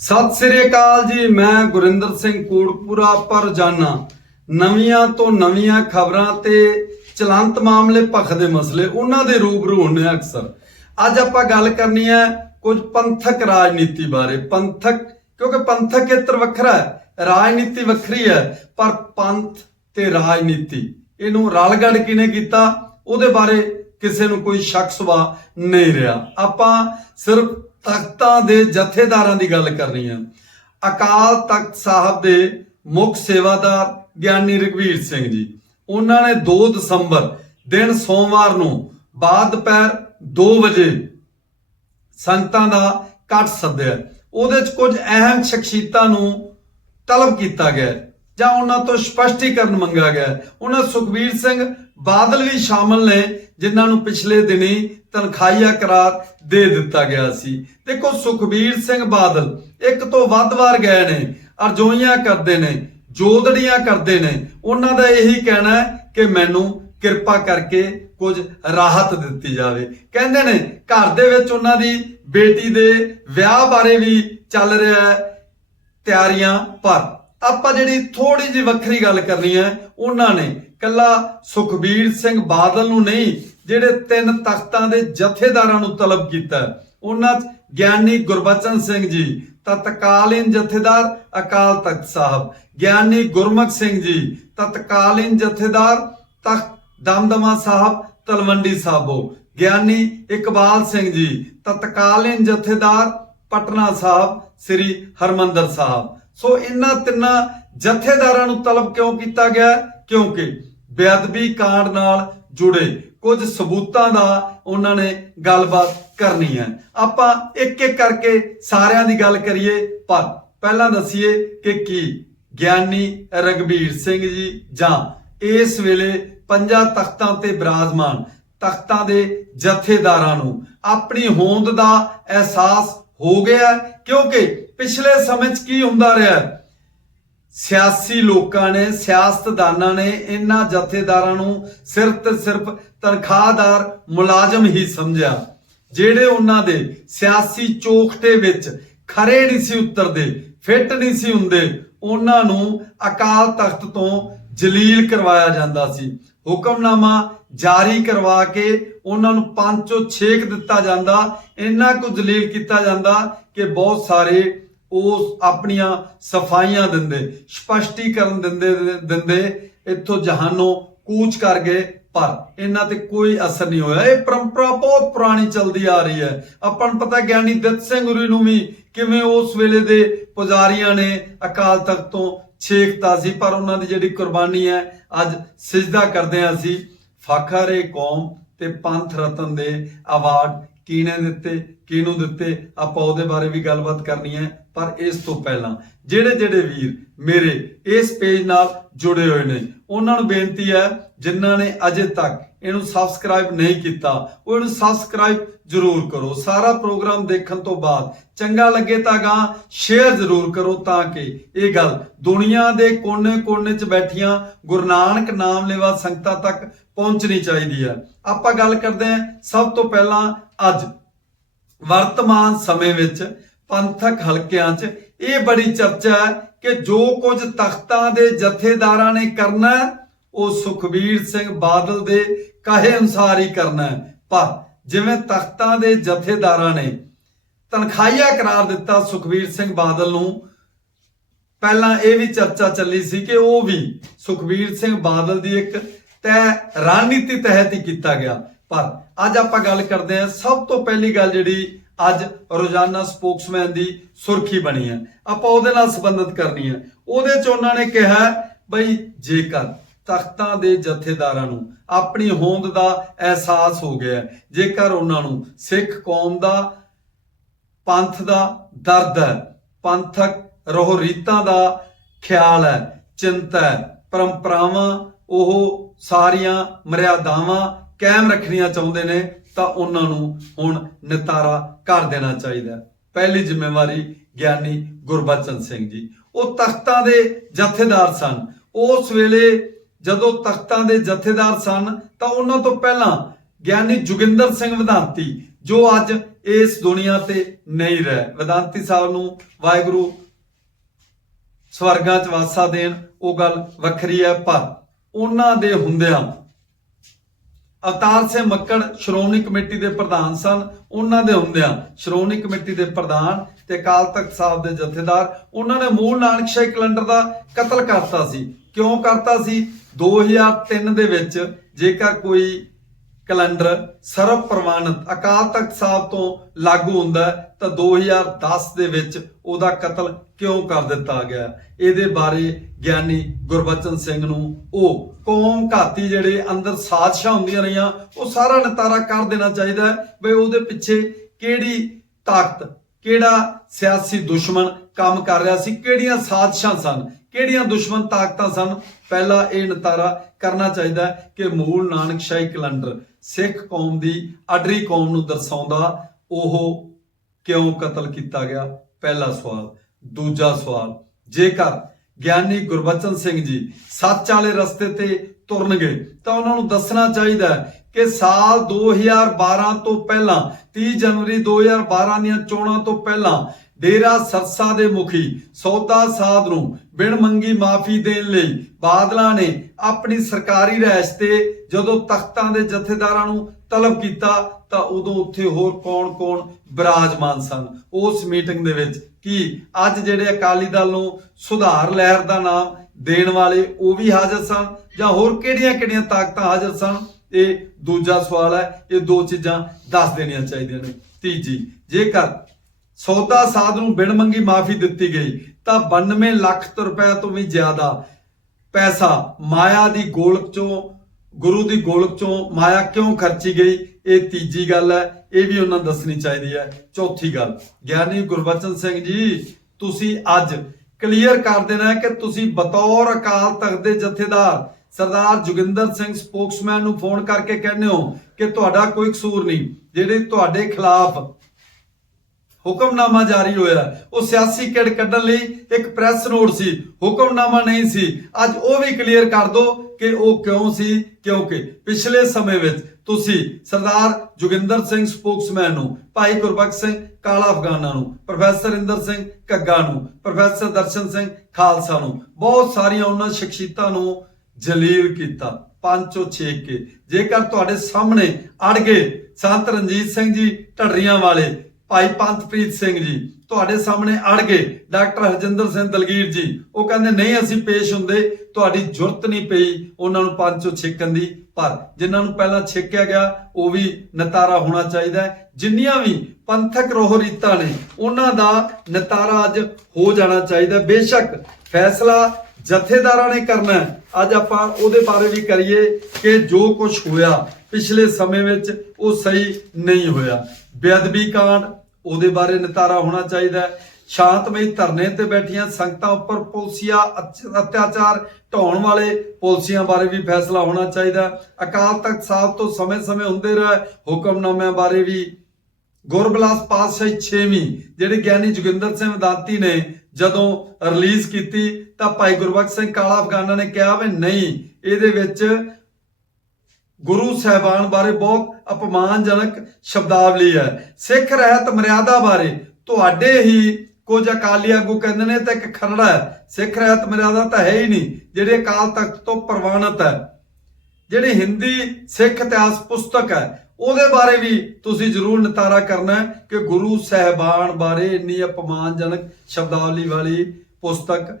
ਸਤਿ ਸ੍ਰੀ ਅਕਾਲ ਜੀ, ਮੈਂ ਗੁਰਿੰਦਰ ਸਿੰਘ ਕੋਟਪੁਰਾ ਪਰ ਜਾਨਾ। ਨਵੀਆਂ ਤੋਂ ਨਵੀਆਂ ਖਬਰਾਂ ਤੇ ਚਲੰਤ ਮਾਮਲੇ ਭਖ ਦੇ ਮਸਲੇ, ਉਹਨਾਂ ਦੇ ਰੂਬਰੂ ਹੁੰਦੇ ਆ ਅਕਸਰ। ਅੱਜ ਆਪਾਂ ਗੱਲ ਕਰਨੀ ਹੈ ਕੁਝ ਪੰਥਕ ਰਾਜਨੀਤੀ ਬਾਰੇ। ਪੰਥਕ, ਕਿਉਂਕਿ ਪੰਥਕ ਖੇਤਰ ਵੱਖਰਾ ਹੈ, ਰਾਜਨੀਤੀ ਵੱਖਰੀ ਹੈ, ਪਰ ਪੰਥ ਤੇ ਰਾਜਨੀਤੀ, ਇਹਨੂੰ ਰਲਗੜ ਕਿਨੇ ਕੀਤਾ? ਉਹਦੇ ਬਾਰੇ ਕਿਸੇ ਨੂੰ ਕੋਈ ਸ਼ੱਕ ਸੁਭਾ ਨਹੀਂ ਰਿਹਾ। ਆਪਾਂ ਸਿਰਫ ਤਖਤਾਂ ਦੇ ਜਥੇਦਾਰਾਂ ਦੀ ਗੱਲ ਕਰਨੀ ਹੈ ਅਕਾਲ ਤਖਤ ਸਾਹਿਬ ਦੇ ਮੁੱਖ ਸੇਵਾਦਾਰ ਗਿਆਨੀ ਰਘਵੀਰ ਸਿੰਘ ਜੀ, ਉਹਨਾਂ ਨੇ 2 ਦਸੰਬਰ ਦਿਨ ਸੋਮਵਾਰ ਨੂੰ ਬਾਅਦ ਦੁਪਹਿਰ 2 ਵਜੇ ਸੰਗਤਾਂ ਦਾ ਕੱਟ ਸੱਦਿਆ। ਉਹਦੇ ਚ ਕੁਝ ਅਹਿਮ ਸ਼ਖਸੀਅਤਾਂ ਨੂੰ ਤਲਬ ਕੀਤਾ ਗਿਆ ਜਾਂ ਉਹਨਾਂ ਤੋਂ ਸਪਸ਼ਟੀਕਰਨ ਮੰਗਿਆ ਗਿਆ। ਉਹਨਾਂ ਸੁਖਬੀਰ ਸਿੰਘ ਬਾਦਲ ਵੀ ਸ਼ਾਮਲ ਨੇ। ਜਿਨ੍ਹਾਂ ਨੂੰ ਪਿਛਲੇ ਦਿਨੀ ਤਨਖਾਹੀਆ ਕਰਾਰ ਦੇ ਦਿੱਤਾ ਗਿਆ ਸੀ। ਦੇਖੋ ਸੁਖਬੀਰ ਸਿੰਘ ਬਾਦਲ ਇੱਕ ਤੋਂ ਵੱਧ ਵਾਰ ਗਏ ਨੇ, ਅਰਜ਼ੋਈਆਂ ਕਰਦੇ ਨੇ, ਜੋਦੜੀਆਂ ਕਰਦੇ ਨੇ। ਉਹਨਾਂ ਦਾ ਇਹੀ ਕਹਿਣਾ ਹੈ ਕਿ ਮੈਨੂੰ ਕਿਰਪਾ ਕਰਕੇ ਕੁਝ ਰਾਹਤ ਦਿੱਤੀ ਜਾਵੇ। ਕਹਿੰਦੇ ਨੇ ਘਰ ਦੇ ਵਿੱਚ ਉਹਨਾਂ ਦੀ ਬੇਟੀ ਦੇ ਵਿਆਹ ਬਾਰੇ ਵੀ ਚੱਲ ਰਿਹਾ ਹੈ, ਤਿਆਰੀਆਂ ਪਰ। ਆਪਾਂ ਜਿਹੜੀ ਥੋੜੀ ਜਿਹੀ ਵੱਖਰੀ ਗੱਲ ਕਰਨੀ ਹੈ, ਉਹਨਾਂ ਨੇ ਕੱਲਾ ਸੁਖਬੀਰ ਸਿੰਘ ਬਾਦਲ ਨੂੰ ਨਹੀਂ ਜਿਹੜੇ ਤਿੰਨ ਤਖਤਾਂ ਦੇ ਜਥੇਦਾਰਾਂ ਨੂੰ ਤਲਬ ਕੀਤਾ। ਉਹਨਾਂ 'ਚ ਗਿਆਨੀ ਗੁਰਬਚਨ ਸਿੰਘ ਜੀ, ਤਤਕਾਲੀਨ ਜਥੇਦਾਰ ਅਕਾਲ ਤਖਤ ਸਾਹਿਬ, ਗਿਆਨੀ ਗੁਰਮੁਖ ਸਿੰਘ ਜੀ, ਤਤਕਾਲੀਨ ਜਥੇਦਾਰ ਤਖਤ ਦਮਦਮਾ ਸਾਹਿਬ, ਤਲਵੰਡੀ ਸਾਬੋ, ਗਿਆਨੀ ਇਕਬਾਲ ਸਿੰਘ ਜੀ, ਤਤਕਾਲੀਨ ਜਥੇਦਾਰ ਪਟਨਾ ਸਾਹਿਬ, ਸ੍ਰੀ ਹਰਮੰਦਰ ਸਾਹਿਬ। ਸੋ ਇਹਨਾਂ ਤਿੰਨਾਂ ਜਥੇਦਾਰਾਂ ਨੂੰ ਤਲਬ ਕਿਉਂ ਕੀਤਾ ਗਿਆ? ਕਿਉਂਕਿ ਬੇਅਦਬੀ ਕਾਂਡ ਨਾਲ ਜੁੜੇ ਕੁਝ ਸਬੂਤਾਂ ਦਾ ਉਹਨਾਂ ਨੇ ਗੱਲਬਾਤ ਕਰਨੀ ਹੈ। ਆਪਾਂ ਇੱਕ ਇੱਕ ਕਰਕੇ ਸਾਰਿਆਂ ਦੀ ਗੱਲ ਕਰੀਏ, ਪਰ ਪਹਿਲਾਂ ਦੱਸੀਏ ਕਿ ਕੀ ਗਿਆਨੀ ਰਗਵੀਰ ਸਿੰਘ ਜੀ ਜਾਂ ਇਸ ਵੇਲੇ ਪੰਜਾਂ ਤਖਤਾਂ ਤੇ ਬਿਰਾਜਮਾਨ ਤਖਤਾਂ ਦੇ ਜਥੇਦਾਰਾਂ ਨੂੰ ਆਪਣੀ ਹੋਂਦ ਦਾ ਅਹਿਸਾਸ ਹੋ ਗਿਆ ਕਿਉਂਕਿ ਪਿਛਲੇ ਸਮੇਂ 'ਚ ਕੀ ਹੁੰਦਾ ਰਿਹਾ ਸਿਆਸੀ ਲੋਕਾਂ ਨੇ, ਸਿਆਸਤਦਾਨਾਂ ਨੇ ਇਹਨਾਂ ਜਥੇਦਾਰਾਂ ਨੂੰ ਸਿਰਫ ਤੇ ਸਿਰਫ ਤਨਖਾਹਦਾਰ ਮੁਲਾਜ਼ਮ ਹੀ ਸਮਝਿਆ, ਜਿਹੜੇ ਉਹਨਾਂ ਦੇ ਸਿਆਸੀ ਚੋਖਟੇ ਵਿੱਚ ਖਰੇ ਨਹੀਂ ਸੀ ਉਤਰਦੇ, ਫਿੱਟ ਨਹੀਂ ਸੀ ਹੁੰਦੇ, ਉਹਨਾਂ ਨੂੰ ਅਕਾਲ ਤਖਤ ਤੋਂ ਜਲੀਲ ਕਰਵਾਇਆ ਜਾਂਦਾ ਸੀ। ਹੁਕਮਨਾਮਾ ਜਾਰੀ ਕਰਵਾ ਕੇ ਉਹਨਾਂ ਨੂੰ ਪੰਚੋ ਛੇਕ ਦਿੱਤਾ ਜਾਂਦਾ, ਇੰਨਾ ਕੁ ਜਲੀਲ ਕੀਤਾ ਜਾਂਦਾ ਕਿ ਬਹੁਤ ਸਾਰੇ ਉਸ ਆਪਣੀਆਂ ਸਫਾਈਆਂ ਦਿੰਦੇ, ਸਪਸ਼ਟੀਕਰਨ ਦਿੰਦੇ ਦਿੰਦੇ, ਇੱਥੋਂ ਜਹਾਨੋਂ ਕੂਚ ਕਰ ਗਏ ਪਰ ਇਹਨਾਂ ਤੇ ਕੋਈ ਅਸਰ ਨਹੀਂ ਹੋਇਆ। ਇਹ ਪਰੰਪਰਾ ਬਹੁਤ ਪੁਰਾਣੀ ਚੱਲਦੀ ਆ ਰਹੀ ਹੈ। ਆਪਾਂ ਨੂੰ ਪਤਾ ਗਿਆਨੀ ਦਿੱਤ ਸਿੰਘ ਗੁਰੂ ਨੂੰ ਵੀ ਕਿਵੇਂ ਉਸ ਵੇਲੇ ਦੇ ਪੁਜਾਰੀਆਂ ਨੇ ਅਕਾਲ ਤਖਤ ਤੋਂ ਛੇਕਤਾ ਸੀ, ਪਰ ਉਹਨਾਂ ਦੀ ਜਿਹੜੀ ਕੁਰਬਾਨੀ ਹੈ, ਅੱਜ ਸਿਜਦਾ ਕਰਦੇ ਹਾਂ ਅਸੀਂ। ਫਖਰ ਏ ਕੌਮ ਤੇ ਪੰਥ ਰਤਨ ਦੇ ਅਵਾਰਡ ਕਿਹਨੇ ਦਿੱਤੇ, ਕਿਹਨੂੰ ਦਿੱਤੇ, ਆਪਾਂ ਉਹਦੇ ਬਾਰੇ ਵੀ ਗੱਲਬਾਤ ਕਰਨੀ ਹੈ। ਪਰ ਇਸ ਤੋਂ ਪਹਿਲਾਂ ਜਿਹੜੇ ਜਿਹੜੇ ਵੀਰ ਮੇਰੇ ਇਸ ਪੇਜ ਨਾਲ ਜੁੜੇ ਹੋਏ ਨੇ, ਉਹਨਾਂ ਨੂੰ ਬੇਨਤੀ ਹੈ, ਜਿਨ੍ਹਾਂ ਨੇ ਅਜੇ ਤੱਕ ਇਹਨੂੰ ਸਬਸਕ੍ਰਾਈਬ ਨਹੀਂ ਕੀਤਾ, ਉਹ ਇਹਨੂੰ ਸਬਸਕ੍ਰਾਈਬ ਜ਼ਰੂਰ ਕਰੋ। ਸਾਰਾ ਪ੍ਰੋਗਰਾਮ ਦੇਖਣ ਤੋਂ ਬਾਅਦ ਚੰਗਾ ਲੱਗੇ ਤਾਂ ਗਾਂ ਸ਼ੇਅਰ ਜ਼ਰੂਰ ਕਰੋ ਤਾਂ ਕਿ ਇਹ ਗੱਲ ਦੁਨੀਆ ਦੇ ਕੋਨੇ-ਕੋਨੇ 'ਚ ਬੈਠੀਆਂ ਗੁਰੂ ਨਾਨਕ ਨਾਮ ਲੈਵਾ ਸੰਗਤਾਂ ਤੱਕ ਪਹੁੰਚਣੀ ਚਾਹੀਦੀ ਹੈ। ਆਪਾਂ ਗੱਲ ਕਰਦੇ ਹਾਂ, ਸਭ ਤੋਂ ਪਹਿਲਾਂ ਅੱਜ ਵਰਤਮਾਨ ਸਮੇਂ ਵਿੱਚ ਪੰਥਕ ਹਲਕਿਆਂ 'ਚ ਇਹ ਬੜੀ ਚਰਚਾ ਹੈ ਕਿ ਜੋ ਕੁਝ ਤਖਤਾਂ ਦੇ ਜਥੇਦਾਰਾਂ ਨੇ ਕਰਨਾ ਉਹ ਸੁਖਬੀਰ ਸਿੰਘ ਬਾਦਲ ਦੇ ਕਹੇ ਅਨੁਸਾਰ ਹੀ ਕਰਨਾ ਪਰ ਜਿਵੇਂ ਤਖਤਾਂ ਦੇ ਜਥੇਦਾਰਾਂ ਨੇ ਤਨਖਾਹੀਆ ਕਰਾਰ ਦਿੱਤਾ ਸੁਖਬੀਰ ਸਿੰਘ ਬਾਦਲ ਨੂੰ, ਪਹਿਲਾਂ ਇਹ ਵੀ ਚਰਚਾ ਚੱਲੀ ਸੀ ਕਿ ਉਹ ਵੀ ਸੁਖਬੀਰ ਸਿੰਘ ਬਾਦਲ ਦੀ ਇੱਕ ਤੈ ਰਣਨੀਤੀ ਤਹਿਤ ਹੀ ਕੀਤਾ ਗਿਆ। ਪਰ ਅੱਜ ਆਪਾਂ ਗੱਲ ਕਰਦੇ ਹਾਂ ਸਭ ਤੋਂ ਪਹਿਲੀ ਗੱਲ ਜਿਹੜੀ ਅੱਜ ਰੋਜ਼ਾਨਾ ਸਪੋਕਸਮੈਨ ਦੀ ਸੁਰਖੀ ਬਣੀ ਹੈ। ਆਪਾਂ ਉਹਦੇ ਨਾਲ ਸੰਬੰਧਿਤ ਕਰਨੀ ਹੈ। ਉਹਦੇ ਚ ਉਹਨਾਂ ਨੇ ਕਿਹਾ ਬਈ ਜੇਕਰ ਤਖਤਾਂ ਦੇ ਜਥੇਦਾਰਾਂ ਨੂੰ ਆਪਣੀ ਹੋਂਦ ਦਾ ਅਹਿਸਾਸ ਹੋ ਗਿਆ, ਜੇਕਰ ਉਹਨਾਂ ਨੂੰ ਸਿੱਖ ਕੌਮ ਦਾ ਪੰਥ ਦਾ ਦਰਦ ਹੈ, ਪੰਥਕ ਰੋਹ ਰੀਤਾਂ ਦਾ ਖਿਆਲ ਹੈ, ਚਿੰਤਾ ਹੈ, ਪਰੰਪਰਾਵਾਂ, ਉਹ ਸਾਰੀਆਂ ਮਰਿਆਦਾਵਾਂ ਕਾਇਮ ਰੱਖਣੀਆਂ ਚਾਹੁੰਦੇ ਨੇ, ਤਾਂ ਉਹਨਾਂ ਨੂੰ ਹੁਣ ਨਿਤਾਰਾ ਕਰ ਦੇਣਾ ਚਾਹੀਦਾ ਪਹਿਲੀ ਜ਼ਿੰਮੇਵਾਰੀ ਗਿਆਨੀ ਗੁਰਬਚਨ ਸਿੰਘ ਜੀ। ਉਹ ਤਖਤਾਂ ਦੇ ਜਥੇਦਾਰ ਸਨ। ਉਸ ਵੇਲੇ ਜਦੋਂ ਤਖਤਾਂ ਦੇ ਜਥੇਦਾਰ ਸਨ, ਤਾਂ ਉਹਨਾਂ ਤੋਂ ਪਹਿਲਾਂ ਗਿਆਨੀ ਜੋਗਿੰਦਰ ਸਿੰਘ ਵਿਧਾਂਤੀ ਜੋ ਅੱਜ ਇਸ ਦੁਨੀਆ ਤੇ ਨਹੀਂ ਰਹਿ। ਵਿਦਾਂਤੀ ਸਾਹਿਬ ਨੂੰ ਵਾਹਿਗੁਰੂ ਸਵਰਗਾਂ 'ਚ ਵਾਸਾ ਦੇਣ, ਉਹ ਗੱਲ ਵੱਖਰੀ ਹੈ, ਪਰ ਉਹਨਾਂ ਦੇ ਹੁੰਦਿਆਂ ਅਵਤਾਰ ਸਿੰਘ ਮੱਕੜ ਸ਼੍ਰੋਮਣੀ ਕਮੇਟੀ ਦੇ ਪ੍ਰਧਾਨ ਸਨ। ਉਹਨਾਂ ਦੇ ਹੁੰਦਿਆਂ ਸ਼੍ਰੋਮਣੀ ਕਮੇਟੀ ਦੇ ਪ੍ਰਧਾਨ ਤੇ ਅਕਾਲ ਤਖਤ ਸਾਹਿਬ ਦੇ ਜਥੇਦਾਰ, ਉਹਨਾਂ ਨੇ ਮੂਲ ਨਾਨਕ ਸ਼ਾਹੀ ਕੈਲੰਡਰ ਦਾ ਕਤਲ ਕਰਤਾ ਸੀ। ਕਿਉਂ ਕਰਤਾ ਸੀ? 2003 ਦੇ ਵਿੱਚ ਜੇਕਰ ਕੋਈ ਕੈਲੰਡਰ ਸਰਵ ਪ੍ਰਵਾਨਿਤ ਅਕਾਲ ਤਖਤ ਸਾਹਿਬ ਤੋਂ ਲਾਗੂ ਹੁੰਦਾ ਹੈ, ਤਾਂ 2010 ਦੇ ਵਿੱਚ ਉਹਦਾ ਕਤਲ ਕਿਉਂ ਕਰ ਦਿੱਤਾ ਗਿਆ? ਇਹਦੇ ਬਾਰੇ ਗਿਆਨੀ ਗੁਰਬਚਨ ਸਿੰਘ ਨੂੰ ਉਹ ਕੌਮ ਘਾਤੀ ਜਿਹੜੇ ਅੰਦਰ ਸਾਜ਼ਿਸ਼ਾਂ ਹੁੰਦੀਆਂ ਰਹੀਆਂ ਉਹ ਸਾਰਾ ਨਤਾਰਾ ਕਰ ਦੇਣਾ ਚਾਹੀਦਾ ਹੈ ਬਈ ਉਹਦੇ ਪਿੱਛੇ ਕਿਹੜੀ ਤਾਕਤ ਕਿਹੜਾ ਸਿਆਸੀ ਦੁਸ਼ਮਣ ਕੰਮ ਕਰ ਰਿਹਾ ਸੀ ਕਿਹੜੀਆਂ ਸਾਜ਼ਿਸ਼ਾਂ ਸਨ ਕਿਹੜੀਆਂ ਦੁਸ਼ਮਣ ਤਾਕਤਾਂ ਸਨ? ਪਹਿਲਾ ਇਹ ਨਤਾਰਾ ਕਰਨਾ ਚਾਹੀਦਾ ਹੈ ਕਿ ਮੂਲ ਨਾਨਕ ਸ਼ਾਹੀ ਕੈਲੰਡਰ ਸਿੱਖ ਕੌਮ ਦੀ ਅਡਰੀ ਕੌਮ ਨੂੰ ਦਰਸਾਉਂਦਾ ਉਹ ਕਿਉਂ ਕਤਲ ਕੀਤਾ ਗਿਆ? ਪਹਿਲਾ ਸਵਾਲ। ਦੂਜਾ ਸਵਾਲ, ਜੇਕਰ ਗਿਆਨੀ ਗੁਰਬਚਨ ਸਿੰਘ ਜੀ ਸੱਚ ਵਾਲੇ ਰਸਤੇ ਤੇ ਤੁਰਨਗੇ, ਤਾਂ ਉਹਨਾਂ ਨੂੰ ਦੱਸਣਾ ਚਾਹੀਦਾ ਹੈ ਕਿ ਸਾਲ 2012 ਤੋਂ ਪਹਿਲਾਂ 30 ਜਨਵਰੀ 2012 ਦੀਆਂ ਚੋਣਾਂ ਤੋਂ ਪਹਿਲਾਂ ਡੇਰਾ ਸਰਸਾ ਦੇ ਮੁਖੀ ਸੌਦਾ ਸਾਧ ਨੂੰ ਬਿਨ ਮੰਗੀ ਮਾਫੀ ਦੇਣ ਲਈ ਬਾਦਲਾਂ ਨੇ ਆਪਣੀ ਸਰਕਾਰੀ ਰਹਿਸ਼ ਤੇ ਜਦੋਂ ਤਖਤਾਂ ਦੇ ਜਥੇਦਾਰਾਂ ਨੂੰ ਤਲਬ ਕੀਤਾ ਤਾਂ ਉਦੋਂ ਉੱਥੇ ਹੋਰ ਕੌਣ-ਕੌਣ ਬਿਰਾਜਮਾਨ ਸਨ? ਉਸ ਮੀਟਿੰਗ ਦੇ ਵਿੱਚ ਕੀ ਅੱਜ ਜਿਹੜੇ ਅਕਾਲੀ ਦਲ ਨੂੰ ਸੁਧਾਰ ਲਹਿਰ ਦਾ ਨਾਮ ਦੇਣ ਵਾਲੇ ਉਹ ਵੀ ਹਾਜ਼ਰ ਸਨ ਜਾਂ ਹੋਰ ਕਿਹੜੀਆਂ-ਕਿਹੜੀਆਂ ਤਾਕਤਾਂ ਹਾਜ਼ਰ ਸਨ? ਇਹ ਦੂਜਾ ਸਵਾਲ ਹੈ। ਇਹ ਦੋ ਚੀਜ਼ਾਂ ਦੱਸ ਦੇਣੀਆਂ ਚਾਹੀਦੀਆਂ ਨੇ। ਤੀਜੀ, ਜੇਕਰ ਸੌਦਾ ਸਾਧ ਨੂੰ ਬਿਨ ਮੰਗੀ ਮਾਫੀ ਦਿੱਤੀ ਗਈ, ਤਾਂ 92 ਲੱਖ ਰੁਪਏ ਤੋਂ ਵੀ ਜ਼ਿਆਦਾ ਪੈਸਾ ਮਾਇਆ ਦੀ ਗੋਲਕ ਚੋਂ, ਗੁਰੂ ਦੀ ਗੋਲਕ ਚੋਂ ਮਾਇਆ ਕਿਉਂ ਖਰਚੀ ਗਈ? ਇਹ ਤੀਜੀ ਗੱਲ ਹੈ, ਇਹ ਵੀ ਉਹਨਾਂ ਦੱਸਣੀ ਚਾਹੀਦੀ ਹੈ। ਚੌਥੀ ਗੱਲ, ਗਿਆਨੀ ਗੁਰਬਚਨ ਸਿੰਘ ਜੀ, ਤੁਸੀਂ ਅੱਜ ਕਲੀਅਰ ਕਰ ਦੇਣਾ ਹੈ ਕਿ ਤੁਸੀਂ ਬਤੌਰ ਅਕਾਲ ਤਖਤ ਦੇ ਜਥੇਦਾਰ ਸਰਦਾਰ ਜੋਗਿੰਦਰ ਸਿੰਘ ਸਪੋਕਸਮੈਨ ਨੂੰ ਫੋਨ ਕਰਕੇ ਕਹਿੰਦੇ ਹੋ ਕਿ ਤੁਹਾਡਾ ਕੋਈ ਕਸੂਰ ਨਹੀਂ, ਜਿਹੜੇ ਤੁਹਾਡੇ ਖਿਲਾਫ ਹੁਕਮਨਾਮਾ ਜਾਰੀ ਹੋਇਆ। ਉਹ ਸਿਆਸੀ ਕਿੜ ਕੱਢਣ ਲਈ ਇੱਕ ਪ੍ਰੈਸ ਨੋਟ ਸੀ। ਹੁਕਮਨਾਮਾ ਨਹੀਂ ਸੀ। ਅੱਜ ਉਹ ਵੀ ਕਲੀਅਰ ਕਰ ਦਿਓ ਕਿ ਉਹ ਕਿਉਂ ਸੀ ਕਿਉਂਕਿ ਪਿਛਲੇ ਸਮੇਂ ਵਿੱਚ ਤੁਸੀਂ ਸਰਦਾਰ ਜੋਗਿੰਦਰ ਸਿੰਘ ਸਪੋਕਸਮੈਨ ਨੂੰ, ਭਾਈ ਗੁਰਬਖਸ਼ ਸਿੰਘ ਕਾਲਾ ਅਫਗਾਨਾ ਨੂੰ, ਪ੍ਰੋਫੈਸਰ ਇੰਦਰ ਸਿੰਘ ਕੱਗਾ ਨੂੰ, ਪ੍ਰੋਫੈਸਰ ਦਰਸ਼ਨ ਸਿੰਘ ਖਾਲਸਾ ਨੂੰ, ਬਹੁਤ ਸਾਰੀਆਂ ਉਹਨਾਂ ਸ਼ਖਸੀਅਤਾਂ ਨੂੰ ਜਲੀਲ ਕੀਤਾ। ਪੰਜੋ ਛੇਕ ਕੇ। ਜੇਕਰ ਤੁਹਾਡੇ ਸਾਹਮਣੇ ਅੜ ਗਏ ਸੰਤ ਰਣਜੀਤ ਸਿੰਘ ਜੀ ਢੱਡਰੀਆਂ ਵਾਲੇ ਭਾਈ ਪੰਥਪ੍ਰੀਤ ਸਿੰਘ ਜੀ, ਤੁਹਾਡੇ ਸਾਹਮਣੇ ਅੜ ਗਏ। ਡਾਕਟਰ ਹਰਜਿੰਦਰ ਸਿੰਘ ਦਲਗੀਰ ਜੀ, ਉਹ ਕਹਿੰਦੇ, ਨਹੀਂ, ਅਸੀਂ ਪੇਸ਼ ਹੁੰਦੇ। ਤੁਹਾਡੀ ਜ਼ਰੂਰਤ ਨਹੀਂ ਪਈ ਉਹਨਾਂ ਨੂੰ ਪੰਜੋ ਛੇਕਣ ਦੀ। ਪਰ ਜਿਨ੍ਹਾਂ ਨੂੰ ਪਹਿਲਾਂ ਛੇਕਿਆ ਗਿਆ, ਉਹ ਵੀ ਨਤਾਰਾ ਹੋਣਾ ਚਾਹੀਦਾ ਜਿੰਨੀਆਂ ਵੀ ਪੰਥਕ ਰੋਹ ਰੀਤਾਂ ਨੇ, ਉਹਨਾਂ ਦਾ ਨਤਾਰਾ ਅੱਜ ਹੋ ਜਾਣਾ ਚਾਹੀਦਾ ਬੇਸ਼ੱਕ ਫੈਸਲਾ ਜਥੇਦਾਰਾਂ ਨੇ ਕਰਨਾ ਅੱਜ ਆਪਾਂ ਉਹਦੇ ਬਾਰੇ ਵੀ ਕਰੀਏ ਕਿ ਜੋ ਕੁਝ ਹੋਇਆ, ਪਿਛਲੇ ਸਮੇਂ ਵਿੱਚ ਉਹ ਸਹੀ ਨਹੀਂ ਹੋਇਆ। ਬੇਅਦਬੀ ਕਾਂਡ, ਉਹਦੇ ਬਾਰੇ ਨਿਤਾਰਾ ਹੋਣਾ ਚਾਹੀਦਾ ਹੈ। ਸ਼ਾਂਤਮਈ ਧਰਨੇ ਤੇ ਬੈਠੀਆਂ ਸੰਗਤਾਂ ਉੱਪਰ ਪੁਲਸੀਆ ਅਤਿਆਚਾਰ ਢਾਉਣ ਵਾਲੇ ਪੁਲਸੀਆਂ ਬਾਰੇ ਵੀ ਫੈਸਲਾ ਹੋਣਾ ਚਾਹੀਦਾ ਅਕਾਲ ਤਖਤ ਸਾਹਿਬ ਤੋਂ ਸਮੇਂ-ਸਮੇਂ ਹੁੰਦੇ ਰਹੇ ਹੁਕਮਨਾਮਿਆਂ ਬਾਰੇ ਵੀ ਗੁਰਬਲਾਸ ਪਾਤਸ਼ਾਹੀ 6ਵੀਂ ਜਿਹੜੇ ਗਿਆਨੀ ਜੋਗਿੰਦਰ ਸਿੰਘ ਦਾਤੀ ਨੇ ਜਦੋਂ ਰਿਲੀਜ਼ ਕੀਤੀ, ਤਾਂ ਭਾਈ ਗੁਰਬਖਸ਼ ਸਿੰਘ ਕਾਲਾ ਅਫਗਾਨਾ ਨੇ ਕਿਹਾ ਵੀ ਨਹੀਂ, ਇਹਦੇ ਵਿੱਚ ਗੁਰੂ ਸਾਹਿਬਾਨ ਬਾਰੇ ਬਹੁਤ ਅਪਮਾਨਜਨਕ ਸ਼ਬਦਾਵਲੀ ਹੈ। ਸਿੱਖ ਰਹਿਤ ਮਰਿਆਦਾ ਬਾਰੇ ਤੁਹਾਡੇ ਹੀ ਕੁਝ ਅਕਾਲੀ ਆਗੂ ਕਹਿੰਦੇ ਨੇ ਤਾਂ ਇੱਕ ਖਰੜਾ ਹੈ। ਸਿੱਖ ਰਹਿਤ ਮਰਿਆਦਾ ਤਾਂ ਹੈ ਹੀ ਨਹੀਂ, ਜਿਹੜੇ ਅਕਾਲ ਤਖਤ ਤੋਂ ਪ੍ਰਵਾਨਿਤ ਹੈ। ਜਿਹੜੀ ਹਿੰਦੀ ਸਿੱਖ ਇਤਿਹਾਸ ਪੁਸਤਕ ਹੈ, ਉਹਦੇ ਬਾਰੇ ਵੀ ਤੁਸੀਂ ਜ਼ਰੂਰ ਨਿਤਾਰਾ ਕਰਨਾ ਕਿ ਗੁਰੂ ਸਾਹਿਬਾਨ ਬਾਰੇ ਇੰਨੀ ਅਪਮਾਨਜਨਕ ਸ਼ਬਦਾਵਲੀ ਵਾਲੀ ਪੁਸਤਕ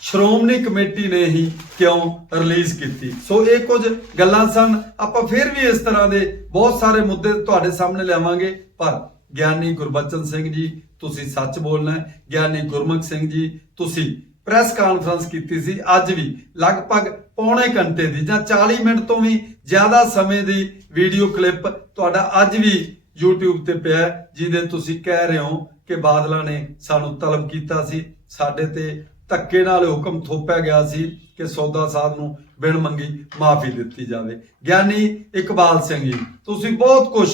ਸ਼੍ਰੋਮਣੀ ਕਮੇਟੀ ਨੇ ਹੀ ਕਿਉਂ ਰਿਲੀਜ਼ ਕੀਤੀ? ਸੋ ਇਹ ਕੁਝ ਗੱਲਾਂ ਸਨ। ਆਪਾਂ ਫਿਰ ਵੀ ਇਸ ਤਰ੍ਹਾਂ ਦੇ ਬਹੁਤ ਸਾਰੇ ਮੁੱਦੇ ਤੁਹਾਡੇ ਸਾਹਮਣੇ ਲਿਆਵਾਂਗੇ। ਪਰ ਗਿਆਨੀ ਗੁਰਬਚਨ ਸਿੰਘ ਜੀ, ਤੁਸੀਂ ਸੱਚ ਬੋਲਣਾ ਹੈ। ਗਿਆਨੀ ਗੁਰਮੁਖ ਸਿੰਘ ਜੀ, ਤੁਸੀਂ ਪ੍ਰੈਸ ਕਾਨਫਰੰਸ ਕੀਤੀ ਸੀ। ਅੱਜ ਵੀ ਲਗਭਗ ਪੌਣੇ ਘੰਟੇ ਦੀ ਜਾਂ 40 ਮਿੰਟ ਤੋਂ ਵੀ ਜ਼ਿਆਦਾ ਸਮੇਂ ਦੀ ਵੀਡੀਓ ਕਲਿੱਪ ਤੁਹਾਡਾ ਅੱਜ ਵੀ YouTube ਤੇ ਪਿਆ ਜਿਹਦੇ ਤੁਸੀਂ ਕਹਿ ਰਹੇ ਹੋ ਕਿ ਬਾਦਲਾਂ ਨੇ ਸਾਨੂੰ ਤਲਬ ਕੀਤਾ ਸੀ। ਸਾਡੇ ਤੇ ਧੱਕੇ ਨਾਲ ਹੁਕਮ ਥੋਪਿਆ ਗਿਆ ਸੀ ਕਿ ਸੌਦਾ ਸਾਹਿਬ ਨੂੰ ਬਿਨ ਮੰਗੀ ਮਾਫੀ ਦਿੱਤੀ ਜਾਵੇ। ਗਿਆਨੀ ਇਕਬਾਲ ਸਿੰਘ ਜੀ, ਤੁਸੀਂ ਬਹੁਤ ਕੁਝ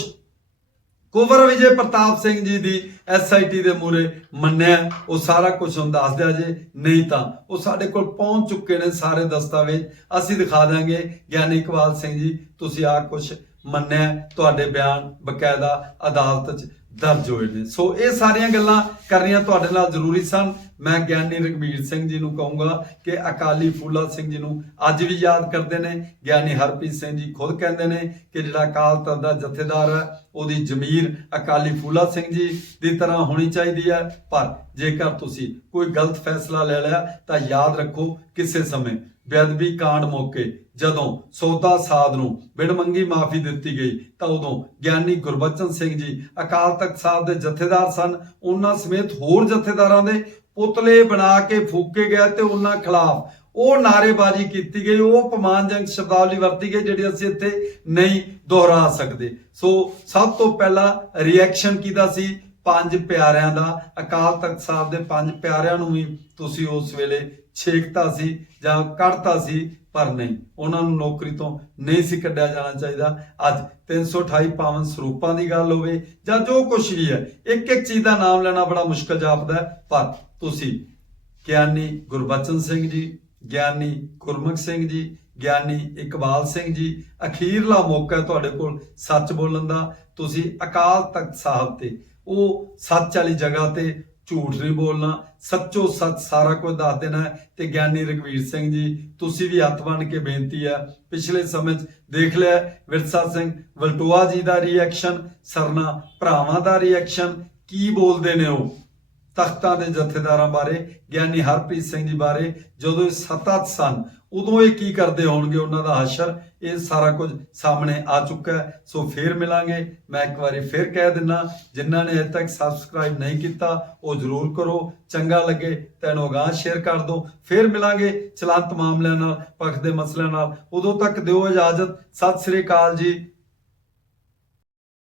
ਕੁੰਵਰ ਵਿਜੇ ਪ੍ਰਤਾਪ ਸਿੰਘ ਜੀ ਦੀ ਐਸਆਈਟੀ ਦੇ ਮੂਰੇ ਮੰਨਿਆ, ਉਹ ਸਾਰਾ ਕੁਝ ਹੁਣ ਦੱਸ ਦਿਆ ਜੇ, ਨਹੀਂ ਤਾਂ। ਉਹ ਸਾਡੇ ਕੋਲ ਪਹੁੰਚ ਚੁੱਕੇ ਨੇ ਸਾਰੇ ਦਸਤਾਵੇਜ਼। ਅਸੀਂ ਦਿਖਾ ਦਾਂਗੇ ਗਿਆਨੀ ਇਕਬਾਲ ਸਿੰਘ ਜੀ, ਤੁਸੀਂ ਆ ਕੁਝ ਮੰਨਿਆ, ਤੁਹਾਡੇ ਬਿਆਨ ਬਕਾਇਦਾ ਅਦਾਲਤ 'ਚ ਦਰਜ ਹੋਏ ਨੇ ਸੋ ਇਹ ਸਾਰੀਆਂ ਗੱਲਾਂ ਕਰਨੀਆਂ ਤੁਹਾਡੇ ਨਾਲ ਜ਼ਰੂਰੀ ਸਨ। ਮੈਂ ਗਿਆਨੀ ਰਘਬੀਰ ਸਿੰਘ ਜੀ ਨੂੰ ਕਹੂੰਗਾ ਕਿ ਅਕਾਲੀ ਫੂਲਾ ਸਿੰਘ ਜੀ ਨੂੰ ਅੱਜ ਵੀ ਯਾਦ ਕਰਦੇ ਨੇ। ਗਿਆਨੀ ਹਰਪ੍ਰੀਤ ਸਿੰਘ ਜੀ ਖੁਦ ਕਹਿੰਦੇ ਨੇ ਕਿ ਜਿਹੜਾ ਅਕਾਲ ਤਖਤ ਦਾ ਜਥੇਦਾਰ ਹੈ, ਉਹਦੀ ਜ਼ਮੀਰ ਅਕਾਲੀ ਫੂਲਾ ਸਿੰਘ ਜੀ ਦੀ ਤਰ੍ਹਾਂ ਹੋਣੀ ਚਾਹੀਦੀ ਹੈ। ਪਰ ਜੇਕਰ ਤੁਸੀਂ ਕੋਈ ਗਲਤ ਫੈਸਲਾ ਲੈ ਲਿਆ, ਤਾਂ ਯਾਦ ਰੱਖੋ ਕਿਸੇ ਸਮੇਂ ਬੇਅਦਬੀ ਕਾਂਡ ਮੌਕੇ ਜਦੋਂ ਸੌਦਾ ਸਾਧ ਨੂੰ ਬਿਨਮੰਗੀ ਮਾਫੀ ਦਿੱਤੀ ਗਈ ਤਾਂ ਉਦੋਂ ਗਿਆਨੀ ਗੁਰਬਚਨ ਸਿੰਘ ਜੀ ਅਕਾਲ ਤਖਤ ਸਾਹਿਬ ਦੇ ਜਥੇਦਾਰ ਸਨ। ਉਹਨਾਂ ਸਮੇਤ ਹੋਰ ਜਥੇਦਾਰਾਂ ਦੇ ਪੁਤਲੇ ਬਣਾ ਕੇ ਫੂਕੇ ਗਏ ਤੇ ਉਹਨਾਂ ਖਿਲਾਫ ਉਹ ਨਾਰੇਬਾਜ਼ੀ ਕੀਤੀ ਗਈ। ਉਹ ਅਪਮਾਨਜਨਕ ਸ਼ਬਦਾਵਲੀ ਵਰਤੀ ਗਈ ਜਿਹੜੀ ਅਸੀਂ ਇੱਥੇ ਨਹੀਂ ਦੁਹਰਾ ਸਕਦੇ। ਸੋ ਸਭ ਤੋਂ ਪਹਿਲਾਂ ਰਿਐਕਸ਼ਨ ਕੀਤਾ ਸੀ? ਪੰਜ ਪਿਆਰਿਆਂ ਦਾ। ਅਕਾਲ ਤਖਤ ਸਾਹਿਬ ਦੇ ਪੰਜ ਪਿਆਰਿਆਂ ਨੂੰ ਵੀ ਤੁਸੀਂ ਉਸ ਵੇਲੇ ਛੇਕਤਾ ਸੀ ਜਾਂ ਕੱਢਤਾ ਸੀ, ਪਰ ਨਹੀਂ। ਉਹਨਾਂ ਨੂੰ ਨੌਕਰੀ ਤੋਂ ਨਹੀਂ ਸੀ ਕੱਢਿਆ ਜਾਣਾ ਚਾਹੀਦਾ। ਅੱਜ 328 ਪਾਵਨ ਸਰੂਪਾਂ ਦੀ ਗੱਲ ਹੋਵੇ ਜਾਂ ਜੋ ਕੁਝ ਵੀ ਹੈ ਇੱਕ ਇੱਕ ਚੀਜ਼ ਦਾ ਨਾਮ ਲੈਣਾ ਬੜਾ ਮੁਸ਼ਕਲ ਜਾਪਦਾ ਪਰ ਤੁਸੀਂ ਗਿਆਨੀ ਗੁਰਬਚਨ ਸਿੰਘ ਜੀ, ਗਿਆਨੀ ਗੁਰਮੁਖ ਸਿੰਘ ਜੀ, ਗਿਆਨੀ ਇਕਬਾਲ ਸਿੰਘ ਜੀ, ਅਖੀਰਲਾ ਮੌਕਾ ਹੈ ਤੁਹਾਡੇ ਕੋਲ ਸੱਚ ਬੋਲਣ ਦਾ। ਤੁਸੀਂ ਅਕਾਲ ਤਖਤ ਸਾਹਿਬ ਤੇ, ਉਹ ਸੱਚ ਵਾਲੀ ਜਗ੍ਹਾ ਤੇ ਝੂਠ ਨਹੀਂ ਬੋਲਣਾ, ਸੱਚੋ ਸੱਚ ਸਾਰਾ ਕੁਝ ਦੱਸ ਦੇਣਾ ਤੇ ਗਿਆਨੀ ਰਘਵੀਰ ਸਿੰਘ ਜੀ, ਤੁਸੀਂ ਵੀ ਹੱਥ ਬੰਨ ਕੇ ਬੇਨਤੀ ਹੈ, ਪਿਛਲੇ ਸਮੇਂ 'ਚ ਦੇਖ ਲਿਆ ਵਿਰਸਾ ਸਿੰਘ ਵਲਟੋਆ ਜੀ ਦਾ ਰਿਐਕਸ਼ਨ ਸਰਨਾ ਭਰਾਵਾਂ ਦਾ ਰਿਐਕਸ਼ਨ ਕੀ ਬੋਲਦੇ ਨੇ ਉਹ? ਤਖਤਾਂ ਦੇ ਜਥੇਦਾਰਾਂ ਬਾਰੇ, ਗਿਆਨੀ ਹਰਪ੍ਰੀਤ ਸਿੰਘ ਜੀ ਬਾਰੇ, ਜਦੋਂ ਇਹ ਸੱਤਾ ਸਨ, ਉਦੋਂ ਇਹ ਕੀ ਕਰਦੇ ਹੋਣਗੇ ਉਹਨਾਂ ਦਾ ਹਸ਼ਰ? ਇਹ ਸਾਰਾ ਕੁਝ ਸਾਹਮਣੇ ਆ ਚੁੱਕਾ ਹੈ। ਸੋ ਫੇਰ ਮਿਲਾਂਗੇ। ਮੈਂ ਇੱਕ ਵਾਰੀ ਫੇਰ ਕਹਿ ਦਿੰਨਾ, ਜਿਨ੍ਹਾਂ ਨੇ ਅਜੇ ਤੱਕ ਸਬਸਕ੍ਰਾਈਬ ਨਹੀਂ ਕੀਤਾ, ਉਹ ਜ਼ਰੂਰ ਕਰੋ। ਚੰਗਾ ਲੱਗੇ ਤਾਂ ਇਹਨੂੰ ਅਗਾਂਹ ਸ਼ੇਅਰ ਕਰ ਦਿਓ। ਫੇਰ ਮਿਲਾਂਗੇ ਚਲੰਤ ਮਾਮਲਿਆਂ ਨਾਲ, ਪੱਖ ਦੇ ਮਸਲਿਆਂ ਨਾਲ। ਉਦੋਂ ਤੱਕ ਦਿਓ ਇਜਾਜ਼ਤ। ਸਤਿ ਸ੍ਰੀ ਅਕਾਲ ਜੀ।